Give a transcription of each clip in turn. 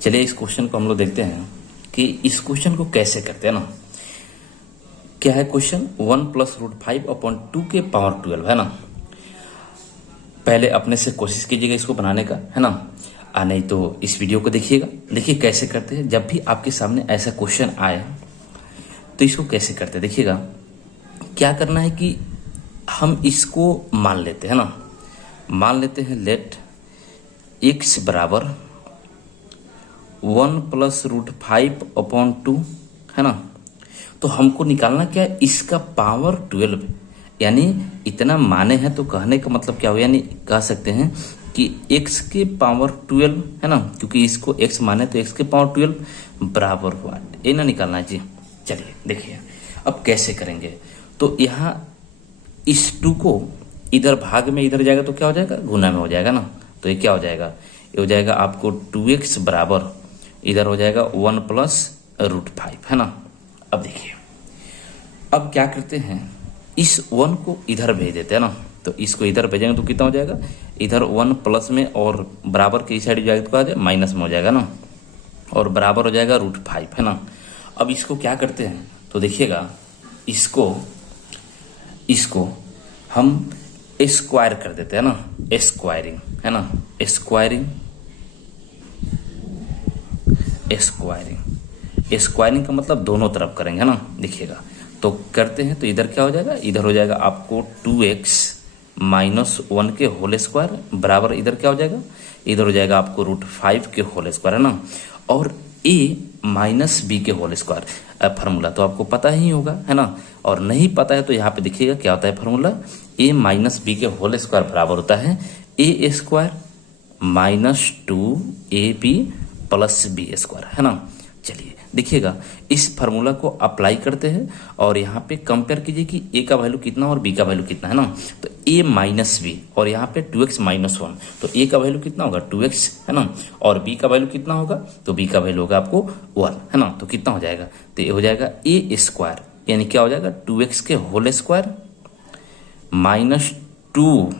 चलिए इस क्वेश्चन को हम लोग देखते हैं कि इस क्वेश्चन को कैसे करते हैं ना। क्या है क्वेश्चन, 1+√5/2 के पावर 12 है ना। पहले अपने से कोशिश कीजिएगा इसको बनाने का, है ना। नहीं तो इस वीडियो को देखिएगा। देखिए कैसे करते हैं। जब भी आपके सामने ऐसा क्वेश्चन आए तो इसको कैसे करते हैं देखिएगा। क्या करना है कि हम इसको मान लेते हैं ना, मान लेते हैं लेट x बराबर 1+√5/2 है ना। तो हमको निकालना क्या है, इसका पावर 12, यानी इतना माने हैं तो कहने का मतलब क्या हो, यानी कह सकते हैं कि x के पावर 12 है ना, क्योंकि इसको x माने तो x के पावर 12 बराबर हुआ, ये ना निकालना जी। चलिए देखिए अब कैसे करेंगे। तो यहाँ इस 2 को इधर भाग में इधर जाएगा तो क्या हो जाएगा, गुना में हो जाएगा ना। तो ये क्या हो जाएगा, ये हो जाएगा आपको 2x बराबर इधर हो जाएगा 1+√5 है ना। अब देखिए अब क्या करते हैं, इस 1 को इधर भेज देते हैं ना। तो इसको इधर भेजेंगे तो कितना हो जाएगा, इधर 1 प्लस में और बराबर के इस साइड जाएगा तो क्या हो जाएगा, माइनस में हो जाएगा ना, और बराबर हो जाएगा √5 है ना। अब इसको क्या करते हैं तो देखिएगा, इसको हम स्क्वायर कर देते हैं ना, स्क्वायरिंग है ना, स्क्वायरिंग का मतलब दोनों तरफ करेंगे है ना। देखिएगा तो करते हैं तो इधर क्या हो जाएगा, इधर हो जाएगा आपको 2x - 1 के होल स्क्वायर बराबर इधर क्या हो जाएगा, इधर हो जाएगा आपको √5 के होल स्क्वायर है ना, और a - b के होल स्क्वायर। फार्मूला तो आपको पता ही होगा है ना, और नहीं पता है तो यहाँ पे देखिएगा क्या होता है फार्मूला, a - b के होल स्क्वायर बराबर होता है a² - 2ab + b² है ना। चलिए देखिएगा इस फार्मूला को अप्लाई करते हैं और यहाँ पे कंपेयर कीजिए कि a का वैल्यू कितना और b का वैल्यू कितना है ना। तो a - b और यहाँ पे 2x - 1, तो a का वैल्यू कितना होगा 2x है ना, और b का वैल्यू कितना होगा, तो b का वैल्यू होगा आपको 1 है ना। तो कितना हो जाएगा, तो ये हो जाएगा a², यानी क्या हो जाएगा 2x के होल स्क्वायर -2,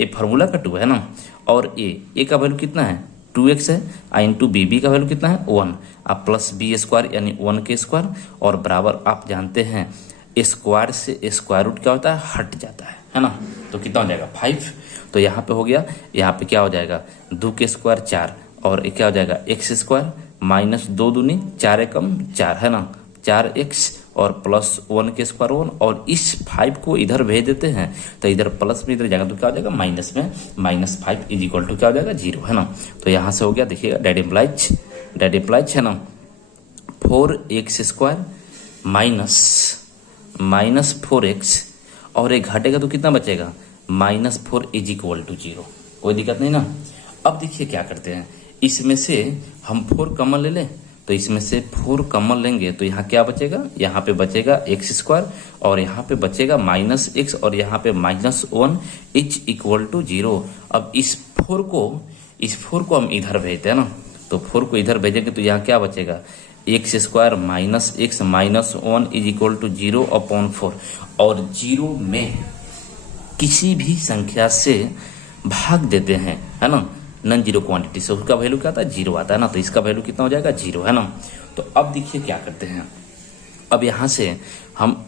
ये फार्मूला का 2 है ना, और a का वैल्यू कितना है 2x है, इंटू b का वैल्यू कितना है 1, आप प्लस b² यानी 1 के स्क्वायर, और बराबर आप जानते हैं स्क्वायर से स्क्वायर रूट क्या होता है, हट जाता है ना। तो कितना हो जाएगा 5। तो यहाँ पे हो गया, यहाँ पे क्या हो जाएगा 2 के स्क्वायर 4, और क्या हो जाएगा x² -2 दूनी 4 एकम 4 है ना, 4x और +1 के स्क्वायर 1, और इस 5 को इधर भेज देते हैं तो इधर प्लस में इधर जाएगा तो क्या हो जाएगा माइनस में, -5 = क्या हो जाएगा 0 है ना। तो यहाँ से हो गया देखिएगा डेट इम्प्लाइज है ना 4x² -4x, और एक घटेगा तो कितना बचेगा -4 = 0, कोई दिक्कत नहीं ना। अब देखिए क्या करते हैं, इसमें से हम 4 कॉमन ले लें, तो इसमें से 4 कॉमन लेंगे तो यहाँ क्या बचेगा, यहाँ पे बचेगा x² और यहाँ पे बचेगा -x और यहाँ पे -1 = 0। अब इस 4 को हम इधर भेजते हैं ना, तो 4 को इधर भेजेंगे तो यहाँ क्या बचेगा x² - x - 1 = 0/4, और 0 में किसी भी संख्या से भाग देते हैं है ना, नॉन जीरो क्वांटिटी से, उसका वैल्यू क्या आता है 0 आता है ना। तो इसका वैल्यू कितना हो जाएगा 0 है ना। तो अब देखिए क्या करते हैं, अब यहाँ से हम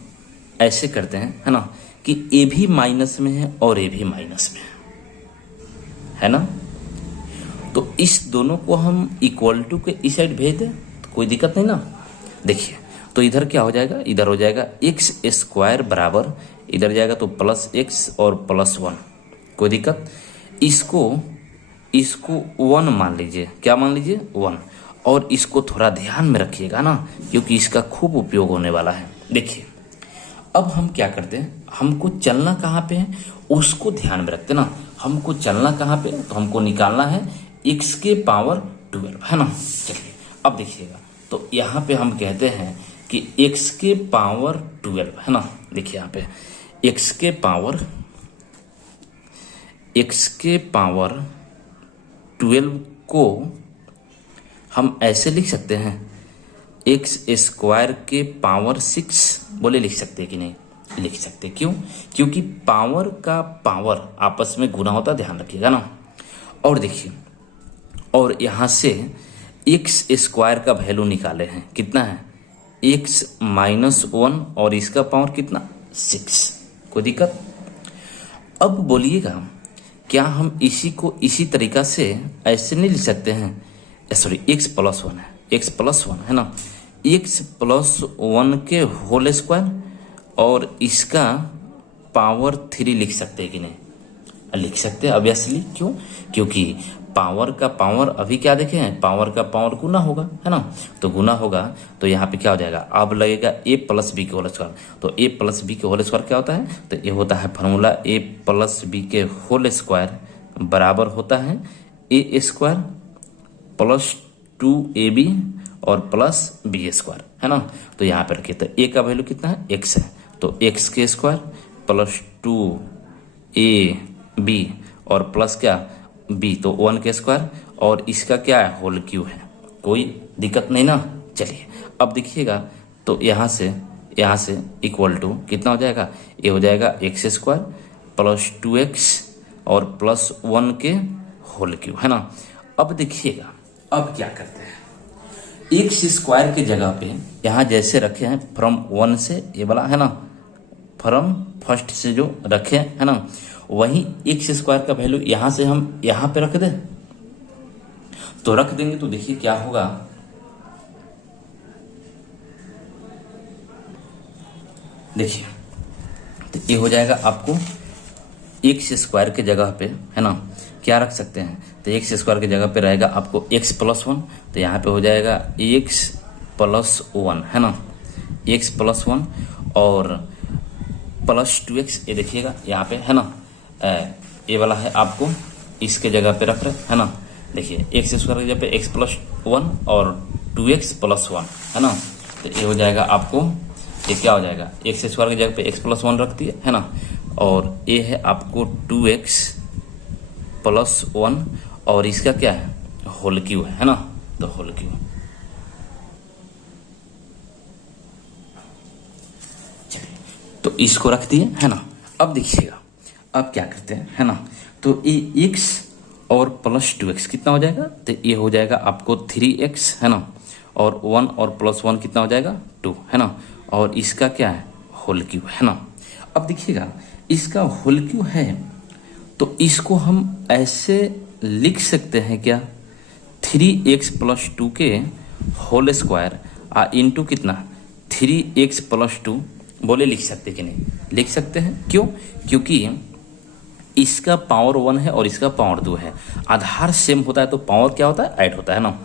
ऐसे करते हैं है ना कि a भी माइनस में है और a भी माइनस में है ना। तो इस दोनों को हम इक्वल टू के इस साइड भेज दें तो कोई दिक्कत नहीं ना। देखिए तो इधर क्या हो जाएगा, इधर हो जाएगा x² बराबर इधर जाएगा तो +x और +1, कोई दिक्कत। इसको 1 मान लीजिए, क्या मान लीजिए 1, और इसको थोड़ा ध्यान में रखिएगा ना क्योंकि इसका खूब उपयोग होने वाला है। देखिए अब हम क्या करते हैं, हमको चलना कहाँ पे है उसको ध्यान में रखते ना। हमको चलना कहाँ पे, तो हमको निकालना है x के पावर 12 है ना। चलिए अब देखिएगा, तो यहाँ पे हम कहते हैं कि x के पावर 12 है ना। देखिए यहाँ पे x के पावर 12 को हम ऐसे लिख सकते हैं x² के पावर 6, बोले लिख सकते हैं कि नहीं, लिख सकते। क्यों, क्योंकि पावर का पावर आपस में गुना होता, ध्यान रखिएगा ना। और देखिए, और यहाँ से एक्स स्क्वायर का वैल्यू निकाले हैं, कितना है एक्स माइनस 1 और इसका पावर कितना 6। कोई दिक्कत? अब बोलिएगा क्या हम इसी को इसी तरीका से ऐसे नहीं लिख सकते हैं, सॉरी एक्स प्लस 1 है, एक्स प्लस 1 है ना, एक्स प्लस 1 के होल स्क्वायर और इसका पावर 3 लिख सकते हैं कि नहीं? लिख सकते हैं ऑब्वियसली। क्यों? क्योंकि पावर का पावर अभी क्या देखे हैं, पावर का पावर गुना होगा, है ना, तो गुना होगा तो यहाँ पे क्या हो जाएगा, अब लगेगा a प्लस बी के होल स्क्वायर। तो a प्लस बी के होल स्क्वायर क्या होता है, तो ये होता है फॉर्मूला a प्लस बी के होल स्क्वायर बराबर होता है a स्क्वायर प्लस 2ab और प्लस बी स्क्वायर, है ना। तो यहाँ पे रखिए, तो a का वैल्यू कितना है x है, तो x के स्क्वायर प्लस 2ab और प्लस क्या b, तो 1 के स्क्वायर और इसका क्या है होल क्यूब है। कोई दिक्कत नहीं ना। चलिए अब देखिएगा, तो यहाँ से इक्वल टू कितना हो जाएगा, ये हो जाएगा एक्स स्क्वायर प्लस 2x और प्लस 1 के होल क्यूब, है ना। अब देखिएगा अब क्या करते हैं, एक्स स्क्वायर के जगह पे यहाँ जैसे रखे हैं फ्रॉम 1 से, ये वाला है ना, फ्रॉम फर्स्ट से जो रखे है ना, वही एक्स स्क्वायर का वैल्यू यहां से हम यहां पे रख दें, तो रख देंगे तो देखिए क्या होगा, देखिए तो ये हो जाएगा आपको एक्स स्क्वायर के जगह पे, है ना, क्या रख सकते हैं, तो एक्स स्क्वायर के जगह पे रहेगा आपको एक्स प्लस 1, तो यहाँ पे हो जाएगा एक्स प्लस 1, है ना, एक्स प्लस 1 और प्लस 2x, ये देखिएगा यहाँ पे, है ना, ये वाला है आपको इसके जगह पे रख रहे, है ना। देखिए एक्स स्क्वायर की जगह पे x प्लस 1 और 2x प्लस 1, है ना, तो ये हो जाएगा आपको, ये क्या हो जाएगा, एक्स स्क्वायर की जगह पे x प्लस 1 रख दिए, है ना, और ये है आपको 2x प्लस 1 और इसका क्या है होल क्यूब है ना, तो होल क्यूब। तो इसको रख दिए, है ना। अब देखिएगा अब क्या करते हैं, है ना, तो ये x और प्लस 2x कितना हो जाएगा, तो ये हो जाएगा आपको 3x, है ना, और 1 और प्लस 1 कितना हो जाएगा 2, है ना, और इसका क्या है होल क्यूब, है ना। अब देखिएगा इसका होल क्यूब है, तो इसको हम ऐसे लिख सकते हैं क्या, 3x प्लस 2 के होल स्क्वायर इंटू कितना 3x प्लस 2, बोले लिख सकते कि नहीं, लिख सकते हैं। क्यों? क्योंकि इसका पावर 1 है और इसका पावर 2 है, आधार सेम होता है तो पावर क्या होता है ऐड होता है ना।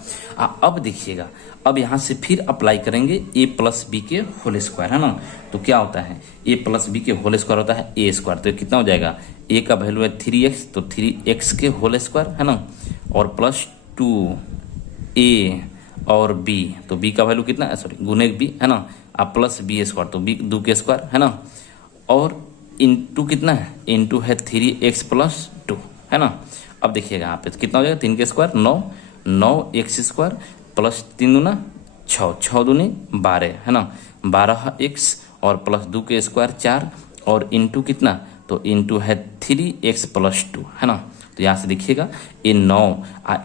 अब देखिएगा अब यहाँ से फिर अप्लाई करेंगे a प्लस बी के होल स्क्वायर, है ना, तो क्या होता है a प्लस बी के होल स्क्वायर होता है a स्क्वायर, तो कितना हो जाएगा, a का वैल्यू है 3x, तो 3x के होल स्क्वायर, है ना, और प्लस 2a और b, तो b का वैल्यू कितना है, सॉरी गुने b, है ना, अब प्लस b स्क्वायर, तो b 2 के स्क्वायर, है ना, और इंटू कितना है, इंटू है 3x प्लस 2, है ना। अब देखिएगा यहाँ पे तो कितना हो जाएगा, 3 के स्क्वायर 9x स्क्वायर प्लस 3 दूना 6, 6 दूनी 12, है ना, 12x और प्लस 2 के स्क्वायर 4 और इंटू कितना, तो इंटू है 3x प्लस 2, है ना। तो यहाँ से देखिएगा ये 9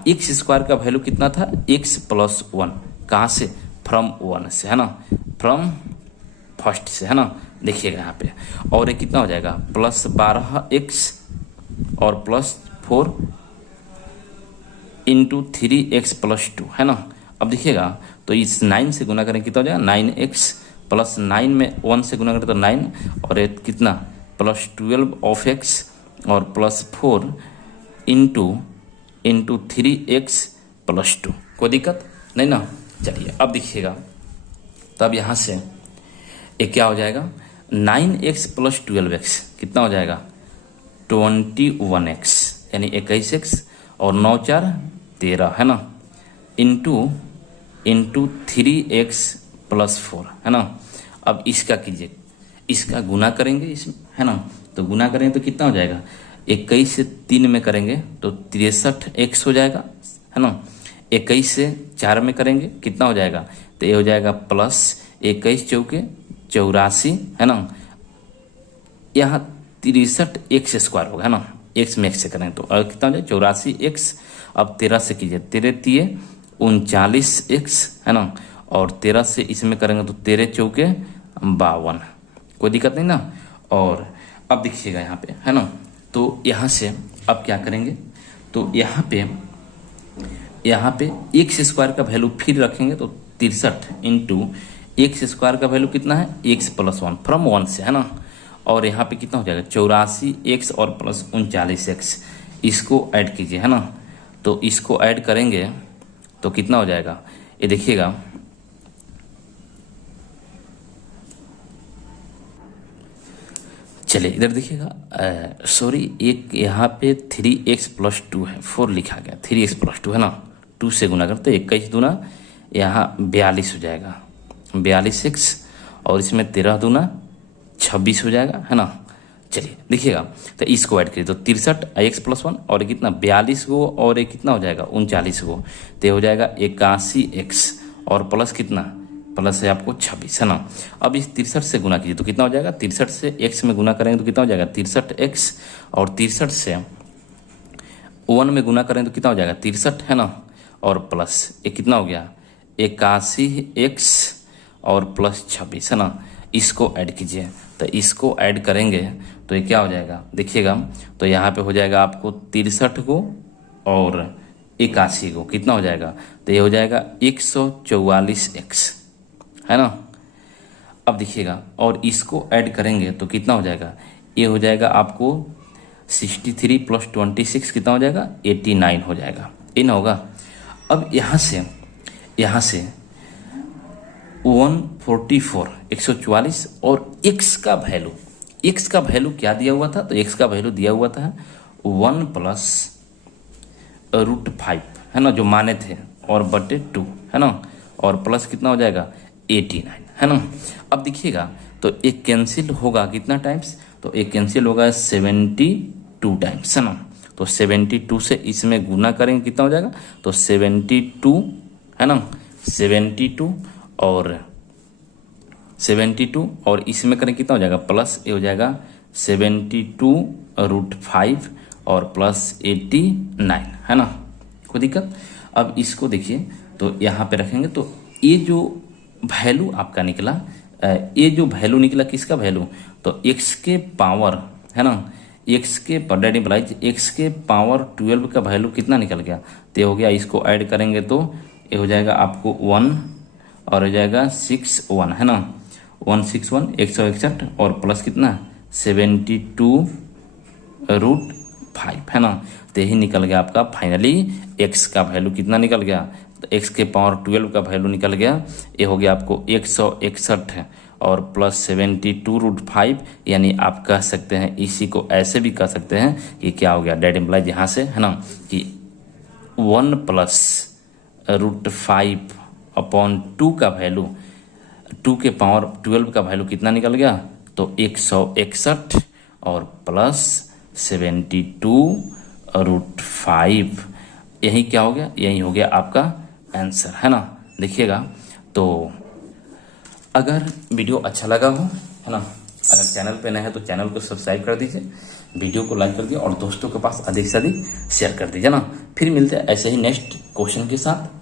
x स्क्वायर का वैल्यू कितना था x प्लस 1, कहाँ से, फ्रॉम 1 से, है ना, फ्रॉम फर्स्ट से, है ना। देखिएगा यहाँ पे और ये कितना हो जाएगा प्लस 12x और प्लस 4 इंटू 3x प्लस 2, है ना। अब देखिएगा तो इस 9 से गुना करें कितना हो जाएगा 9x प्लस 9 में 1 से गुना करें तो 9 और ये कितना प्लस 12 ऑफ x और प्लस 4 इंटू 3x प्लस 2। कोई दिक्कत नहीं ना। चलिए अब देखिएगा तब यहाँ से ये क्या हो जाएगा 9x प्लस 12x कितना हो जाएगा 21x, यानी 21x और 9 4 13, है ना, इंटू 3x प्लस 4, है ना। अब इसका कीजिए, इसका गुना करेंगे इसमें, है ना, तो गुना करेंगे तो कितना हो जाएगा 21 से 3 में करेंगे तो 63x हो जाएगा, है ना। 21 से 4 में करेंगे कितना हो जाएगा, तो ये हो जाएगा प्लस 21 चौके 84, है ना, यहाँ 63x स्क्वायर होगा, है ना, x में x से करें तो कितना हो जाएगा 84x। अब 13 से कीजिए 13 3 39x है ना, और 13 से इसमें करेंगे तो 13 चौके 52, कोई दिक्कत नहीं ना। और अब देखिएगा यहाँ पे है ना, तो यहाँ से अब क्या करेंगे, तो यहाँ पे एक्स स्क्वायर का वैल्यू फिर रखेंगे तो 63 इंटू एक्स स्क्वायर का वैल्यू कितना है, एक्स प्लस 1 फ्रॉम 1 से है ना, और यहाँ पे कितना हो जाएगा 84x और प्लस 39x, इसको ऐड कीजिए है ना, तो इसको ऐड करेंगे तो कितना हो जाएगा, ये देखिएगा चलिए इधर देखिएगा, सॉरी एक यहाँ पे 3x प्लस 2 है, 4 लिखा गया, 3x प्लस 2 है ना, 2 से गुना करते 21 दूना यहाँ 42 हो जाएगा, 42x और इसमें 13 दूना 26 हो जाएगा है ना। चलिए देखिएगा, तो इसको ऐड करिए तो 63x प्लस 1 और ये कितना 42 को और ये कितना हो जाएगा 39 को, तो हो जाएगा 81x और प्लस कितना, प्लस है आपको 26 है ना। अब इस 63 से गुना कीजिए तो कितना हो जाएगा, 63 से x में गुना करेंगे तो कितना हो जाएगा 63x, और 63 से 1 में गुना करेंगे तो कितना हो जाएगा 63 है ना, और प्लस ये कितना हो गया 81x और प्लस 26 है ना, इसको ऐड कीजिए, तो इसको ऐड करेंगे तो ये क्या हो जाएगा देखिएगा, तो यहाँ पे हो जाएगा आपको 63 को और 81 को कितना हो जाएगा, तो ये हो जाएगा 144x है ना। अब देखिएगा और इसको ऐड करेंगे तो कितना हो जाएगा, ये हो जाएगा आपको 63 प्लस 26 कितना हो जाएगा 89 हो जाएगा, ये ना होगा। अब यहाँ से 144 144 और x का वैल्यू क्या दिया हुआ था, तो x का वैल्यू दिया हुआ था 1 प्लस √5 है ना, जो माने थे, और बटे 2 है ना, और प्लस कितना हो जाएगा 89 है ना। अब देखिएगा तो एक कैंसिल होगा कितना टाइम्स, तो एक कैंसिल होगा 72 टाइम्स है ना, तो 72 से इसमें गुना करेंगे कितना हो जाएगा, तो 72 है ना, 72 और इसमें करें कितना हो जाएगा प्लस, ये हो जाएगा 72√5 और प्लस 89 है ना, कोई दिक्कत। अब इसको देखिए तो यहाँ पे रखेंगे तो ये जो वैल्यू आपका निकला, ये जो वैल्यू निकला किसका वैल्यू, तो x के पावर है ना, x के डैडी ब्लाइज x के पावर 12 का वैल्यू कितना निकल गया, तो ये हो गया, इसको ऐड करेंगे तो ये हो जाएगा आपको 1 और हो जाएगा 61 है ना, 161 161 और प्लस कितना 72√5 है ना, तो यही निकल गया आपका फाइनली x का वैल्यू कितना निकल गया, तो x के पावर 12 का वैल्यू निकल गया, ये हो गया आपको 161 और प्लस 72√5, यानी आप कह सकते हैं इसी को ऐसे भी कह सकते हैं कि क्या हो गया डेड एम्प्लॉय यहाँ से है ना, कि 1 प्लस √5 अपॉन 2 का वैल्यू 2 के पावर 12 का वैल्यू कितना निकल गया, तो 161 और प्लस 72√5, यही क्या हो गया, यही हो गया आपका आंसर है ना। देखिएगा तो अगर वीडियो अच्छा लगा हो है ना, अगर चैनल पे नए हैं तो चैनल को सब्सक्राइब कर दीजिए, वीडियो को लाइक कर दीजिए और दोस्तों के पास अधिक से अधिक शेयर कर दीजिए ना। फिर मिलते हैं ऐसे ही नेक्स्ट क्वेश्चन के साथ।